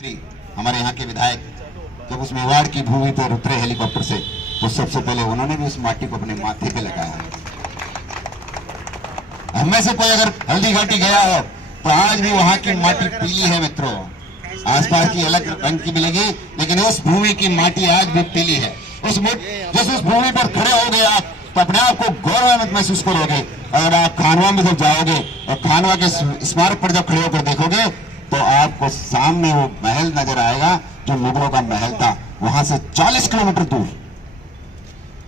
हमारे यहाँ के विधायक जब उस मेवाड़ की भूमि पर उतरे हेलीकॉप्टर से तो सबसे पहले उन्होंने भी उस माटी को अपने माथे पे लगाया है। हम में से कोई अगर हल्दी घाटी गया हो तो आज भी वहां की माटी पीली है मित्रों। आसपास की अलग रंग की मिलेगी लेकिन उस भूमि की माटी आज भी पीली है। उस भूमि पर खड़े हो गए आप तो अपने आप को गौरवान्वित महसूस करोगे। अगर आप खानवा में जब जाओगे और खानवा के स्मारक पर जब खड़े होकर देखोगे तो आपको सामने वो महल नजर आएगा जो मुगलों का महल था। वहां से 40 किलोमीटर दूर,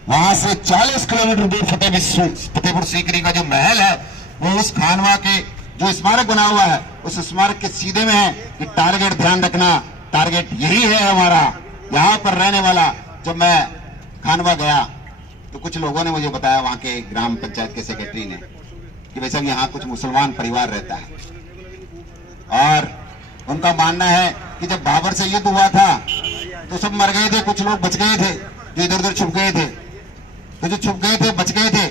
वहां से 40 किलोमीटर दूर फतेहपुर सीकरी का जो महल है वो उस खानवा के जो स्मारक बना हुआ है उस स्मारक के सीधे में है कि टारगेट ध्यान रखना, टारगेट यही है हमारा यहाँ पर रहने वाला। जब मैं खानवा गया तो कुछ लोगों ने मुझे बताया, वहां के ग्राम पंचायत के सेक्रेटरी ने, कि वैसे यहाँ कुछ मुसलमान परिवार रहता है और उनका मानना है कि जब बाबर से युद्ध हुआ था तो सब मर गए थे, कुछ लोग बच गए थे जो इधर उधर छुप गए थे। तो जो छुप गए थे बच गए थे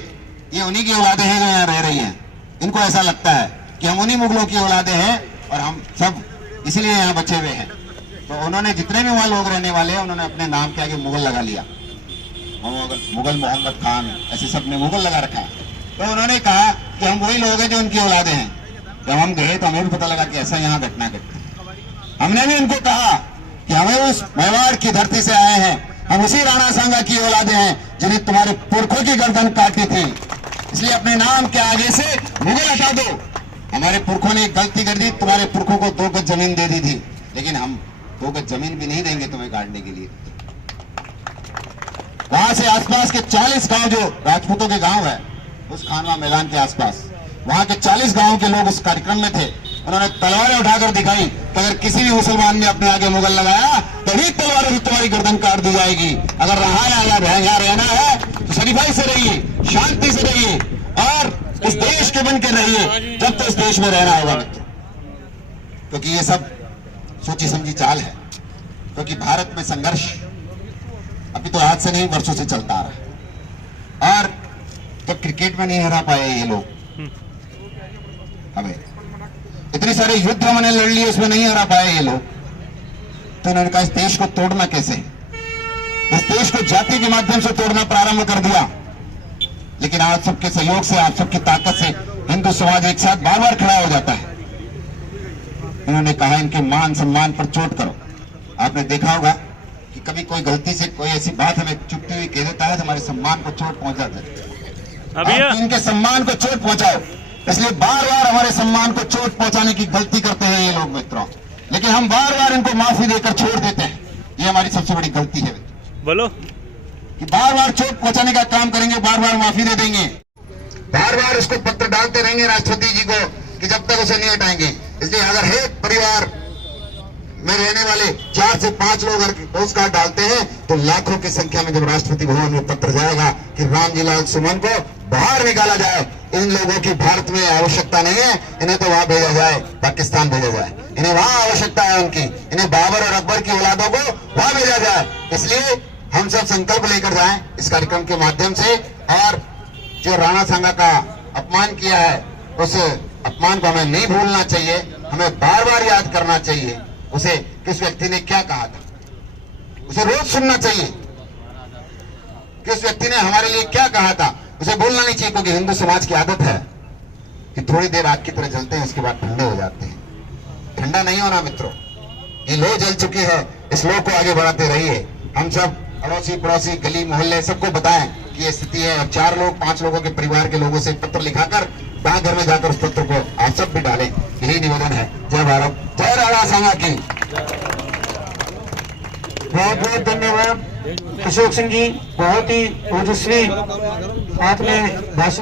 ये उन्हीं की औलादे हैं जो यहाँ रह रही हैं। इनको ऐसा लगता है कि हम उन्हीं मुगलों की औलादे हैं और हम सब इसीलिए यहाँ बचे हुए हैं। तो उन्होंने जितने भी वहां लोग रहने वाले हैं उन्होंने अपने नाम के आगे मुगल लगा लिया, मुगल मोहम्मद खान ऐसे सब ने मुगल लगा रखा। तो उन्होंने कहा कि हम वही लोग हैं जो उनकी औलादे हैं। जब हम गए तो हमें भी पता लगा कि ऐसा यहाँ घटना घटती। हमने भी उनको कहा कि हमें उस मेवाड़ की धरती से आए हैं, हम उसी राणा सांगा की औलादे हैं जिन्हें तुम्हारे पुरखों की गर्दन काटी थी, इसलिए अपने नाम के आगे से मुगल हटा दो। हमारे पुरखों ने गलती कर दी, तुम्हारे पुरखों को 2 गज जमीन दे दी थी, लेकिन हम 2 गज जमीन भी नहीं देंगे तुम्हें काटने के लिए। वहां से आसपास के 40 गांव जो राजपूतों के गांव है उस खानवा मैदान के आसपास, वहां के 40 गांव के लोग उस कार्यक्रम में थे। उन्होंने तलवारें उठाकर दिखाई कि अगर किसी भी मुसलमान ने अपने आगे मुगल लगाया तभी तलवारों से तुम्हारी गर्दन काट दी जाएगी। अगर यहाँ रहना है तो शरीफाई से रहिए, शांति से रहिए और इस देश के बन के रहिए जब तक इस देश में रहना होगा मित्रों। क्योंकि ये सब सोची समझी चाल है, क्योंकि भारत में संघर्ष अभी तो आज से नहीं वर्षों से चलता आ रहा है। और तो क्रिकेट में नहीं हरा पाए ये लोग, हमें इतने सारे युद्ध हमने लड़ लिए उसमें नहीं हरा पाए ये लोग। तो उन्होंने कहा इस देश को तोड़ना कैसे, इस देश को जाति के माध्यम से तोड़ना प्रारंभ कर दिया। लेकिन आप सबके सहयोग से, आप सबकी ताकत से हिंदू समाज एक साथ बार बार खड़ा हो जाता है। उन्होंने कहा इनके मान सम्मान पर चोट करो। आपने देखा होगा कि कभी कोई गलती से कोई ऐसी बात हमें चुपती हुई कह देता है तो हमारे सम्मान को चोट पहुंच जाता है। इनके सम्मान को चोट पहुंचाओ, इसलिए बार बार हमारे सम्मान को चोट पहुंचाने की गलती करते हैं ये लोग मित्रों, लेकिन हम बार बार इनको माफी देकर छोड़ देते हैं। ये हमारी सबसे बड़ी गलती है बोलो कि बार बार चोट पहुंचाने का काम करेंगे, बार बार माफी दे देंगे, बार बार उसको पत्र डालते रहेंगे राष्ट्रपति जी को कि जब तक उसे नहीं हटाएंगे। इसलिए अगर एक परिवार में रहने वाले 4 से 5 लोग अगर पोस्ट कार्ड डालते हैं तो लाखों की संख्या में जब राष्ट्रपति भवन में पत्र जाएगा कि रामजीलाल सुमन को बाहर निकाला जाए, इन लोगों की भारत में आवश्यकता नहीं है, इन्हें तो वहां भेजा जाए, पाकिस्तान भेजा जाए। इन्हें वहां आवश्यकता है उनकी, इन्हें बाबर और अकबर की औलादों को वहां भेजा जाए। इसलिए हम सब संकल्प लेकर जाएं इस कार्यक्रम के माध्यम से। और जो राणा सांगा का अपमान किया है उस अपमान को हमें नहीं भूलना चाहिए, हमें बार बार याद करना चाहिए उसे किस व्यक्ति ने क्या कहा था, उसे रोज सुनना चाहिए किस व्यक्ति ने हमारे लिए क्या कहा था, उसे भूलना नहीं चाहिए। क्योंकि हिंदू समाज की आदत है कि थोड़ी देर आग की तरह जलते हैं उसके बाद ठंडे हो जाते हैं। ठंडा नहीं होना मित्रों, ये लो जल चुकी है, इस लो को आगे बढ़ाते रहिए। हम सब अड़ोसी पड़ोसी गली मोहल्ले सबको बताएं कि ये स्थिति है। और 4 लोग 5 लोगों के परिवार के लोगों से पत्र लिखाकर घर में जाकर उस पत्र को आप सब भी डालें, यही निवेदन है। जय भारत, जय राणा सांगा की। बहुत बहुत धन्यवाद अशोक सिंह जी, बहुत ही ओजस्वी आपने भाषण